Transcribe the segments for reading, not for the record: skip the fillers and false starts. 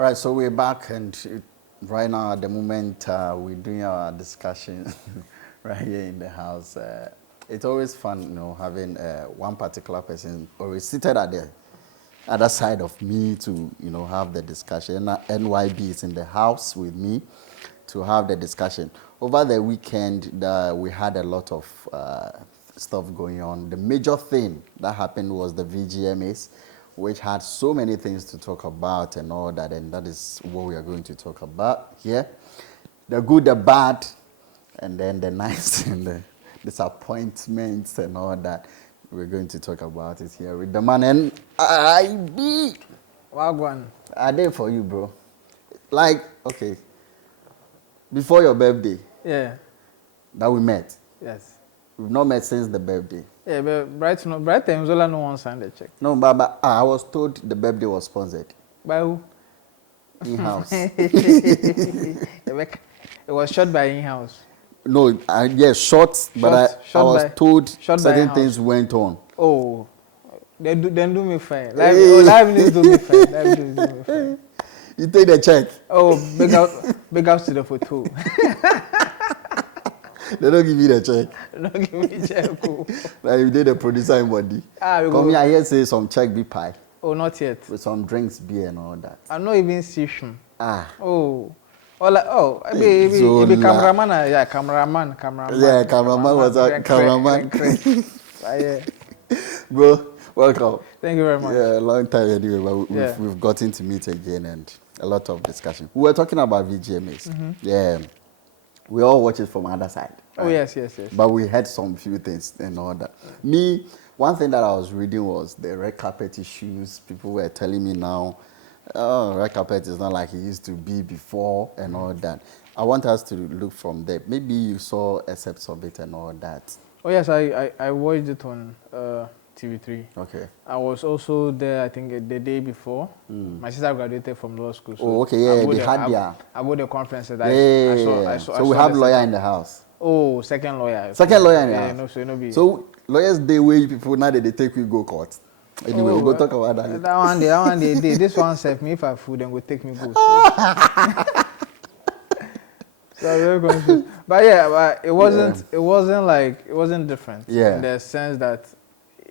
All right, so we're back, and right now at the moment we're doing our discussion right here in the house. It's always fun, having one particular person always seated at the other side of me to, have the discussion. NYB is in the house with me to have the discussion. Over the weekend, we had a lot of stuff going on. The major thing that happened was the VGMAs, which had so many things to talk about and all that, and that is what we are going to talk about here. The good, the bad, and then the nice and the disappointments and all that. We're going to talk about it here with the man and IB. Wagwan. I did for you, bro. Like, okay, before your birthday. Yeah. That we met. Yes. We've not met since the birthday. Yeah, but bright times all no one signed the check. No, but I was told the birthday was sponsored. By who? In-house. It was shot by in-house. No, yes, short, but I was told certain things went on. Oh, then do me fine. Live news do me fine. Live news do me fine. You take the check. Oh, big out to the photo. They don't give you the check. Don't give me the check. Oh. Like you did the producer in body. Come here, here say some check be pie. Oh, not yet. With some drinks, beer and all that. I'm not even session. Oh. Maybe cameraman. Yeah, cameraman. Yeah, cameraman was a cameraman. Yeah. Bro, welcome. Thank you very much. Yeah, a long time anyway, but we've gotten to meet again and a lot of discussion. We were talking about VGMAs. Mm-hmm. Yeah. We all watch it from the other side. Right? Oh, yes. But we had some few things and all that. Me, one thing that I was reading was the red carpet issues. People were telling me now, red carpet is not like it used to be before and all that. I want us to look from there. Maybe you saw excerpts of it and all that. Oh, yes, I watched it on TV3. Okay. I was also there, I think, the day before. My sister graduated from law school. So oh, okay, yeah, they had their... I bought the conference. I saw. So we have lawyer in the house. Oh, second lawyer. Second lawyer in the house. No, so lawyers, they way people, now they take we go court. Anyway, we'll go talk about that. That one they did. This one said me if I food, then go take me go. So. So I'm very confused. But it wasn't different. Yeah. In the sense that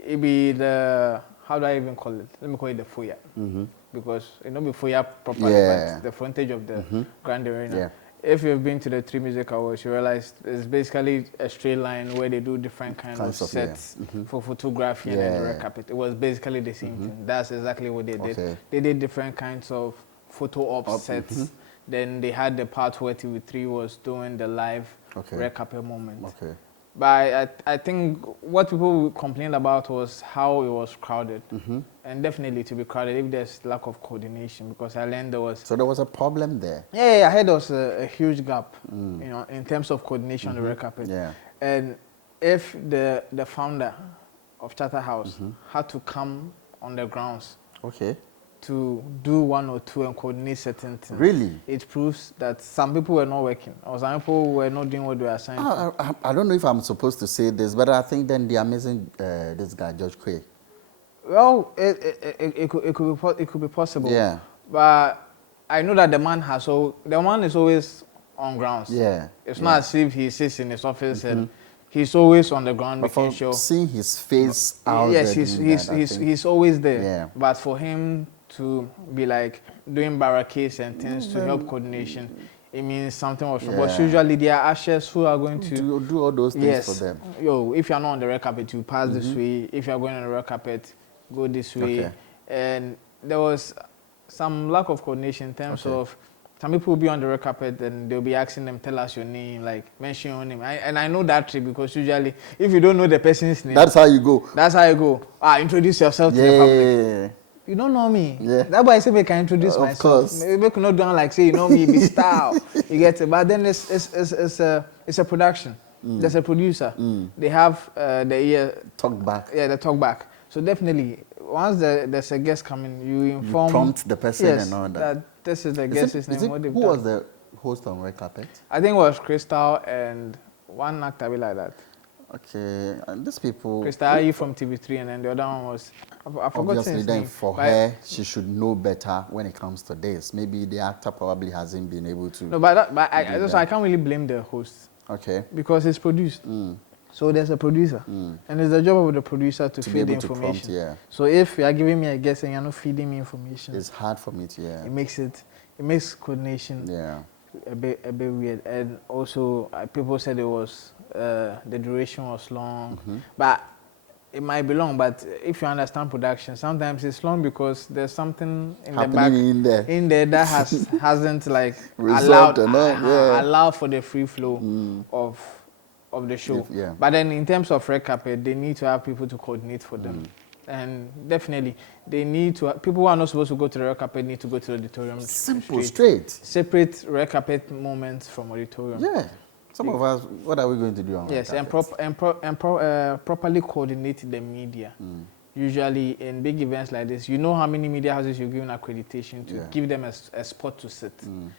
it be the, how do I even call it? Let me call it the foyer. Mm-hmm. Because it not be foyer properly, but the frontage of the Grand Arena. Yeah. If you've been to the 3 Music Awards, you realize it's basically a straight line where they do different kinds of sets for photography and the red carpet. It was basically the same thing. That's exactly what they did. Okay. They did different kinds of photo op sets. Then they had the part where TV3 was doing the live red carpet moment. Okay. But I think what people complained about was how it was crowded. And definitely to be crowded if there's lack of coordination, because I learned there was... So there was a problem there? Yeah, I heard there was a huge gap, in terms of coordination on the red carpet. Yeah. And if the founder of Charterhouse had to come on the grounds to do 1 or 2 and coordinate certain things. Really? It proves that some people were not working, or some people were not doing what they were assigned to. I don't know if I'm supposed to say this, but I think then the amazing, this guy, George Quay. Well, it could be possible. Yeah. But I know that the man is always on grounds. Yeah. It's not as if he sits in his office and he's always on the ground making sure. Seeing his face out there. Yes, he's always there. Yeah. But for him to be like doing barricades and things to help coordination, it means something was wrong. But usually there are ushers who are going to do all those things for them. If you're not on the red carpet, you pass this way. If you're going on the red carpet, go this way. Okay. And there was some lack of coordination in terms of some people will be on the red carpet and they'll be asking them, tell us your name, like mention your name. And I know that trick because usually if you don't know the person's name, that's how you go. Introduce yourself to the public. You don't know me. Yeah. That's why I say I can introduce myself. Of course. Maybe not do like say you know me, be style. You get it. But then it's a production. There's a producer. They have the ear talk back. Yeah, the talk back. So definitely once there's a guest coming, you inform. You prompt the person and all that. This is the guest's name. Who was the host on red carpet? I think it was Crystal and one actor like that. Okay, and these people. Krista Ayi from TV3, and then the other one was I forgot his Obviously, then name. for her, she should know better when it comes to this. Maybe the actor probably hasn't been able to. No, but I can't really blame the host. Okay. Because it's produced. So there's a producer, and it's the job of the producer to feed the information. Prompt, yeah. So if you are giving me a guess and you're not feeding me information, it's hard for me to. Yeah. It makes coordination. Yeah. A bit weird, and also people said it was the duration was long, but it might be long. But if you understand production, sometimes it's long because there's something in happening the back in there that hasn't like allowed for the free flow of the show. Yeah. But then in terms of red carpet, they need to have people to coordinate for them. And definitely, they need to. People who are not supposed to go to the red carpet need to go to the auditorium. Simple, straight. Separate red carpet moments from auditorium. Yeah. Some of us, what are we going to do on yes, and properly coordinate the media. Usually, in big events like this, you know how many media houses you're giving accreditation to. Give them a spot to sit.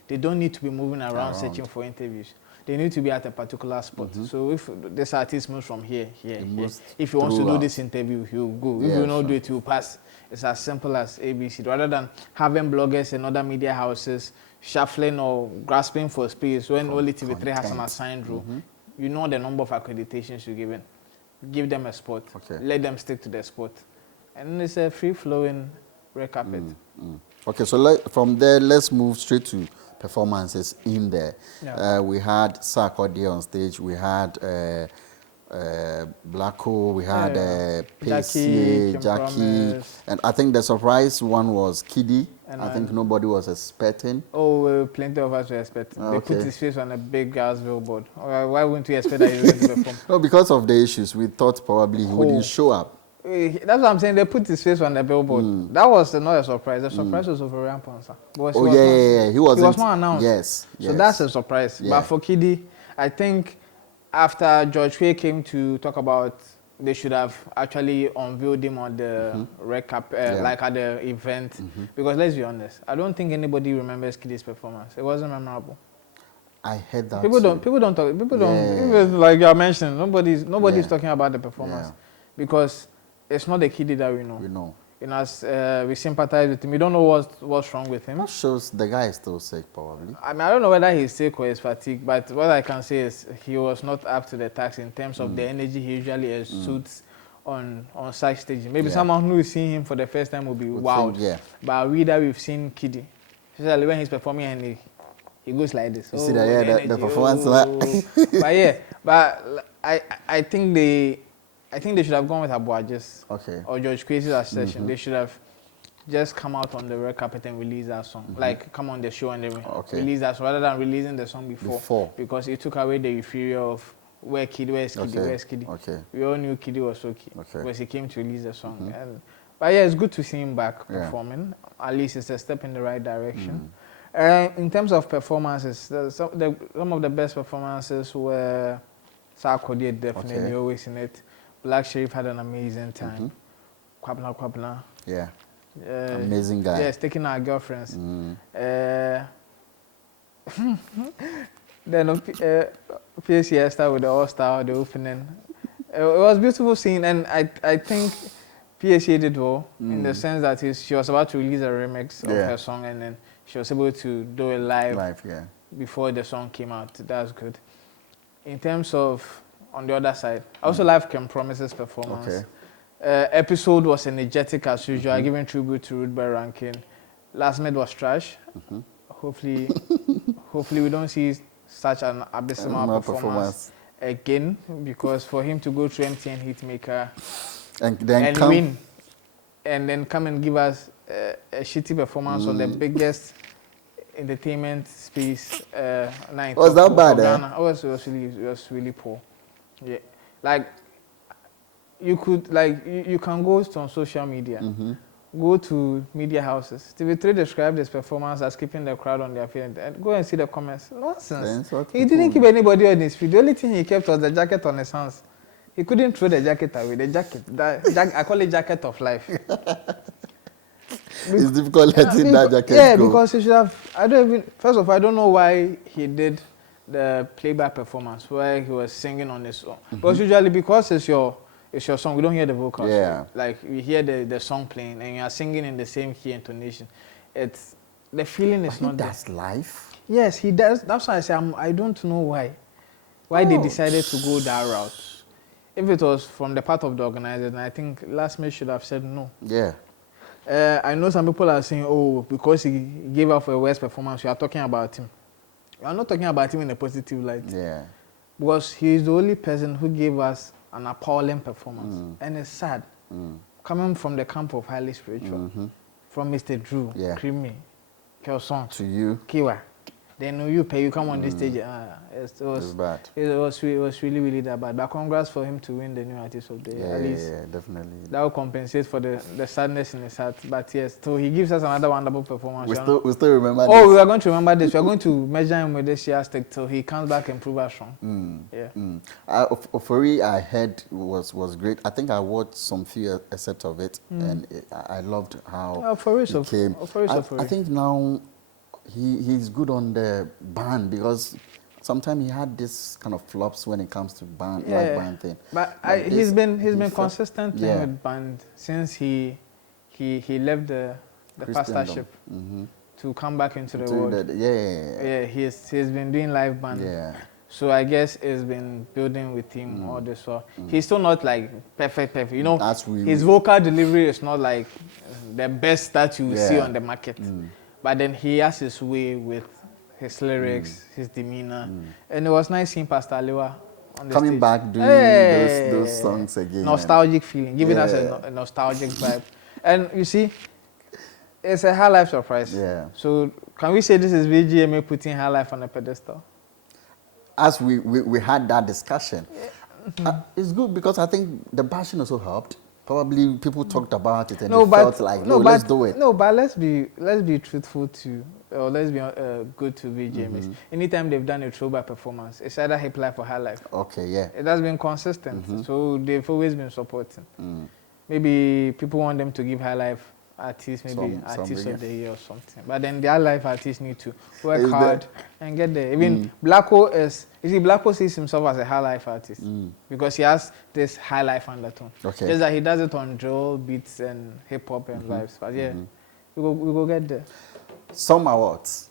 They don't need to be moving around searching for interviews. They need to be at a particular spot. So if this artist moves from here, if he wants to do this interview, he'll go. If he will not do it, he'll pass. It's as simple as ABC. Rather than having bloggers and other media houses shuffling or grasping for space when only TV3 has an assigned role, you know the number of accreditations you're given. Give them a spot. Let them stick to the spot. And it's a free-flowing red carpet. Okay, so from there, let's move straight to performances in there. We had Sarkodie on stage, we had Blacko, we had Jackie, and I think the surprise one was Kiddy. I think nobody was expecting. Oh, plenty of us were expecting. They put his face on a big ass billboard. Why wouldn't we expect that he would perform? No, because of the issues, we thought probably he wouldn't show up. That's what I'm saying. They put his face on the billboard. That was not a surprise. The surprise was over Ramponsa. He was not announced. Yes. So that's a surprise. But for Kiddy, I think after George Way came to talk about, they should have actually unveiled him on the red carpet, like at the event. Because let's be honest, I don't think anybody remembers Kiddy's performance. It wasn't memorable. I heard that. People don't talk. Like you mentioned, nobody's talking about the performance because it's not the Kiddy that we know. We know. We sympathize with him. We don't know what's wrong with him. That shows the guy is still sick, probably. I mean, I don't know whether he's sick or he's fatigued, but what I can say is he was not up to the task in terms of the energy he usually exudes on such stages. Maybe someone who is seeing him for the first time will be wowed. But we've seen Kiddy, especially when he's performing and he goes like this. You see the performance. But I think they should have gone with Abuajes or George Kwesi's session. They should have just come out on the red carpet and release that song. Like, come on the show and then release that song rather than releasing the song before. Because it took away the euphoria of where's Kiddy. We all knew Kiddy was okay. Because he came to release the song. But it's good to see him back performing. At least it's a step in the right direction. In terms of performances, some of the best performances were Sarkodie, definitely always in it. Black Sherif had an amazing time. Kwabna. Yeah. Amazing guy. Yes, taking our girlfriends. Then PSC Esther with the All-Star, the opening. It was a beautiful scene, and I think PSC did well in the sense that she was about to release a remix of her song, and then she was able to do it live before the song came out. That's good. In terms of on the other side, I also like Ken Promise's performance. Episode was energetic as usual, giving tribute to Rude Boy Rankin. Last Med was trash. Hopefully we don't see such an abysmal performance again, because for him to go through MTN Hitmaker and win, and then come and give us a shitty performance on the biggest entertainment space night. Was that bad? It was really poor. Yeah, like you can go on social media, go to media houses. TV3 described his performance as keeping the crowd on their feet, and go and see the comments. Nonsense. He didn't keep anybody on his feet. The only thing he kept was the jacket on his hands. He couldn't throw the jacket away. The jacket, I call it jacket of life. It's difficult letting that jacket go. Yeah, because he should have. First of all, I don't know why he did the playback performance where he was singing on his own. Because usually, because it's your song, we don't hear the vocals. Yeah. Like we hear the song playing and you are singing in the same key intonation. It's the feeling is not. That's life. Yes, he does. That's why I say I don't know why they decided to go that route. If it was from the part of the organizers, I think Last Minute should have said no. Yeah. I know some people are saying, oh, because he gave up a worst performance, you are talking about him. You are not talking about him in a positive light. Yeah. Because he is the only person who gave us an appalling performance. And it's sad. Coming from the camp of highly spiritual, from Mr. Drew, Creamy, Kelson, to you, Kiwa. They know you pay, you come on this stage. It was bad. It was really, really that bad. But congrats for him to win the New Artist of the Year. At least definitely. That will compensate for the sadness in his heart. But yes, so he gives us another wonderful performance. We still remember this. Oh, we are going to remember this. We are going to measure him with this year's stick till he comes back and prove us wrong. Ofori, I heard was great. I think I watched some few excerpts of it, and I loved how he came. I think now he's good on the band because sometimes he had this kind of flops when it comes to band, like band thing. But he's been consistent with band since he left the pastorship to come back into the world. He's been doing live band. Yeah. So I guess it's been building with him all this while. He's still not like perfect. You know, his vocal delivery is not like the best that you see on the market. But then he has his way with his lyrics, his demeanor. And it was nice seeing Pastor Aliwa on the coming stage. Back doing those songs again. Nostalgic feeling, giving us a nostalgic vibe. And you see, it's a high life surprise. Yeah. So can we say this is VGMA putting high life on a pedestal? As we had that discussion. It's good because I think the passion also helped. Probably people talked about it and they felt like, let's do it. No, but let's be truthful to, or let's be good to VGMs. Anytime they've done a throwback performance, it's either hip life or high life. Okay, yeah. It has been consistent, so they've always been supporting. Maybe people want them to give high life artists, maybe artists of the year or something. But then the high life artists need to work hard and get there. Even Blacko Blacko sees himself as a high life artist because he has this high life undertone. Okay. Just that he does it on drill beats and hip hop and vibes. But yeah, we go get there. Some awards.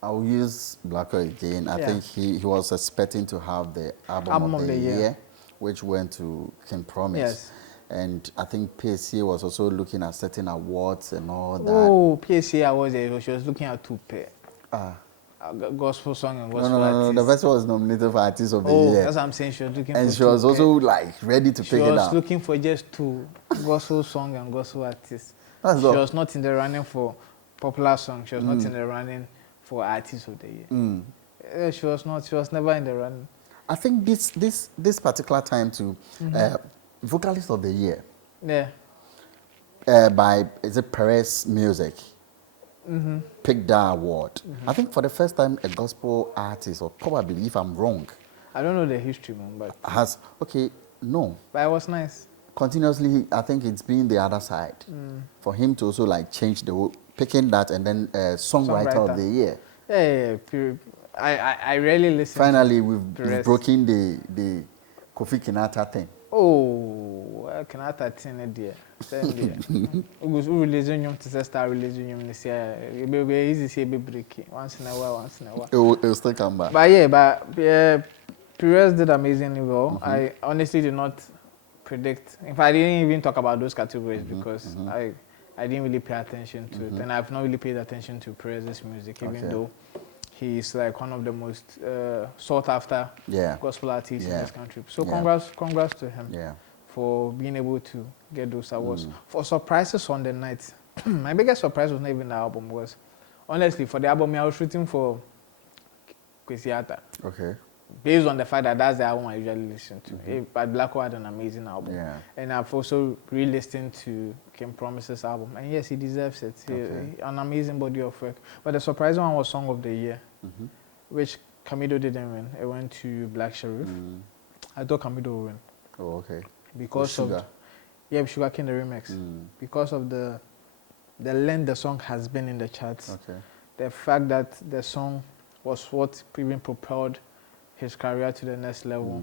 I'll use Blacko again. I think he was expecting to have the album of the year, which went to King Promise. Yes. And I think PSA was also looking at certain awards and all that. Oh, PSA awards, she was looking at two pairs. Gospel song and gospel artist. No, the first one was nominated for Artist of the Year. That's what I'm saying. She was looking for and she was also like ready to pick it up. She was looking for just two, gospel song and gospel artists. She was not in the running for popular song. She was not in the running for Artist of the Year. She was not. She was never in the running. I think this particular time to Vocalist of the Year. Yeah. By Perez Music. Picked that award. I think for the first time a gospel artist, or probably if I'm wrong. I don't know the history, man, but but it was nice. Continuously, I think it's been the other side for him to also like change the picking that and then songwriter of the year. Yeah. I rarely listen. Finally, we've broken the Kofi Kinata thing. Oh, Kinata thing, dear. We release to start releasing this year. It easy to say break once in a while. It will still come back. But Perez did amazingly well. I honestly did not predict. In fact, I didn't even talk about those categories because I didn't really pay attention to it, and I've not really paid attention to Perez's music, even though he's like one of the most sought after gospel artists in this country. So congrats to him for being able to get those awards. For surprises on the night, my biggest surprise was not even the album. Was honestly for the album I was shooting for Kwesiata. Okay. Based on the fact that that's the album I usually listen to. But Blacko had an amazing album. Yeah. And I've also re-listened to King Promise's album. And yes, he deserves it. An amazing body of work. But the surprising one was Song of the Year, which Kamido didn't win. It went to Black Sheriff. I thought Kamido would win. Oh, okay. Because of Sugar King the remix. Because of the the length the song has been in the charts, the fact that the song was what even propelled his career to the next level,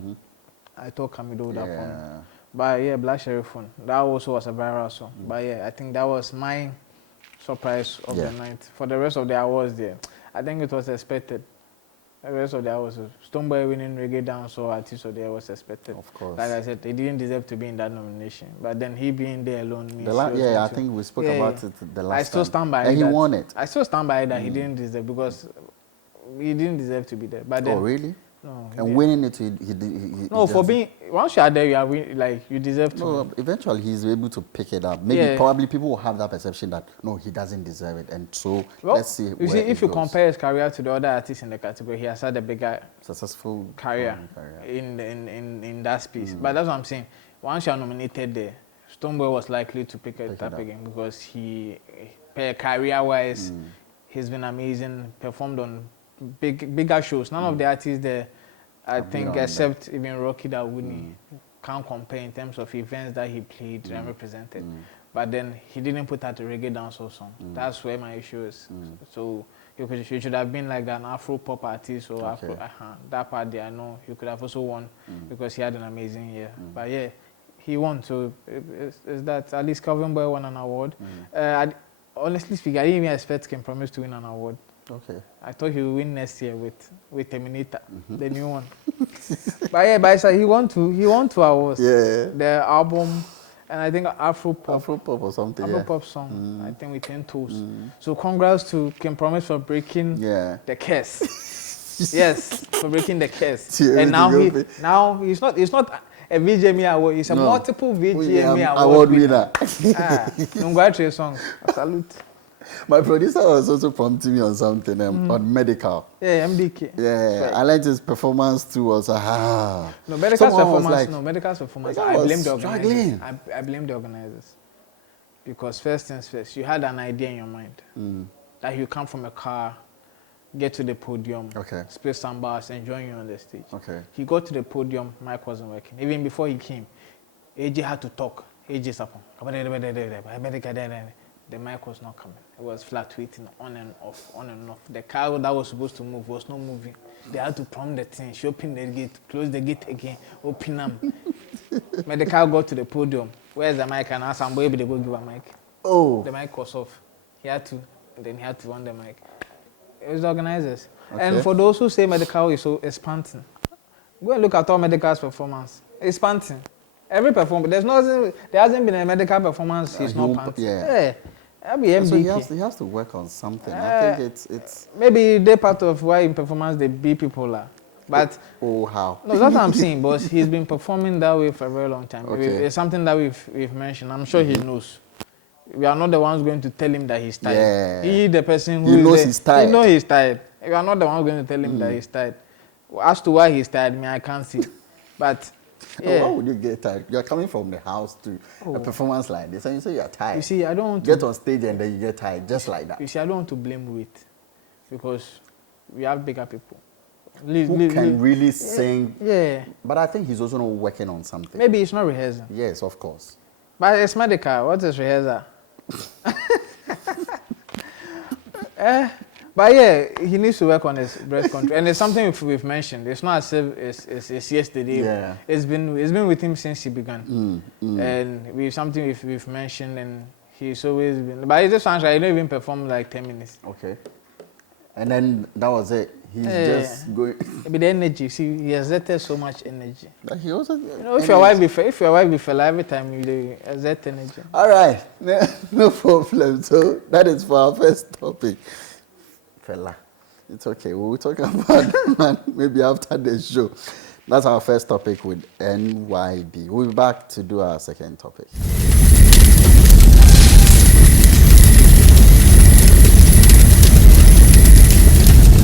I thought Kamido would have won. But yeah, Black Sheriff won. That also was a viral song. But yeah, I think that was my surprise of the night. For the rest of the awards there, I think it was expected. The rest of the awards, Stonebwoy winning Reggae Dancehall Artist of the Year was expected. Of course. Like I said, he didn't deserve to be in that nomination. But then he being there alone means... I think we spoke about it the last time. I still stand by and that. he won it. I still stand by that he didn't deserve, because he didn't deserve to be there. But then, oh, really? No. And winning it, he no, for being, once you are there, you are like, you deserve to. No, eventually he's able to pick it up. Maybe, probably people will have that perception that, no, he doesn't deserve it. And so, let's see. You see, if you compare his career to the other artists in the category, he has had a bigger, successful career in that space. But that's what I'm saying. Once you are nominated there, Stonebwoy was likely to pick it up again, because he, career-wise, he's been amazing, performed on bigger shows. None of the artists there, I think, except even Rocky Dawuni, can't compare in terms of events that he played and represented. But then he didn't put out a reggae dancehall song. That's where my issue is. So he should have been like an Afro pop artist or Afro. That part there, I know he could have also won because he had an amazing year. But yeah, he won. So is that at least Calvin Boy won an award? Honestly speaking, I didn't even expect King Promise to win an award. Okay. I thought he would win next year with Terminator, the new one. But yeah, he won two awards. Yeah. The album, and I think Afro pop or something. Afro pop song. I think with 10 toes. So congrats to King Promise for breaking the curse. Yes, for breaking the curse. And now he's not a VGME award. He's a multiple VGME award winner. Congratulations, song. Salute. My producer was also prompting me on something on medical. Yeah, MDK. Yeah, right. I liked his performance too. Also, no, medical's performance. I blame the organizers. I blame the organizers, because first things first, you had an idea in your mind that you come from a car, get to the podium, spray some bars, and join you on the stage. He got to the podium, mic wasn't working. Even before he came, AJ had to talk. AJ's up. The mic was not coming. It was fluctuating on and off. The car that was supposed to move was not moving. They had to prompt the thing, open the gate, close the gate again, open them. But the car got to the podium. Where's the mic? And asked somebody they go give a mic. Oh. The mic was off. He had to run the mic. It was the organizers. And for those who say medical is so panting, go and look at all medical's performance. It's panting. Every performance, there hasn't been a medical performance he's not panting. So he has to work on something. I think it's maybe they're part of why in performance they beat people are. But how? No, that's what I'm saying. But he's been performing that way for a very long time. It's something that we've mentioned. I'm sure he knows. We are not the ones going to tell him that he's tired. Yeah. He, the person who knows he's tired. He knows he's tired. We are not the ones going to tell him that he's tired. As to why he's tired, I can't see. But why would you get tired? You're coming from the house to a performance like this, and you say you're tired. You see, I don't want to get on stage and then you get tired, just like that. You see, I don't want to blame weight, because we have bigger people who can really sing. Yeah. But I think he's also not working on something. Maybe he's not rehearsing. Yes, of course. But it's medical. What is rehearsal? But yeah, he needs to work on his breath control, and it's something we've mentioned. It's not as if it's yesterday. Yeah. It's been with him since he began, and we've mentioned, and he's always been. But this sounds like he don't even perform like 10 minutes. Okay. And then that was it. He's just going. But the energy, see, he exerted so much energy. But he also, if your wife be fella, every time you exert energy. All right, no problem. So that is for our first topic. Fella, it's okay. We'll talk about that maybe after the show. That's our first topic with NYB. We'll be back to do our second topic.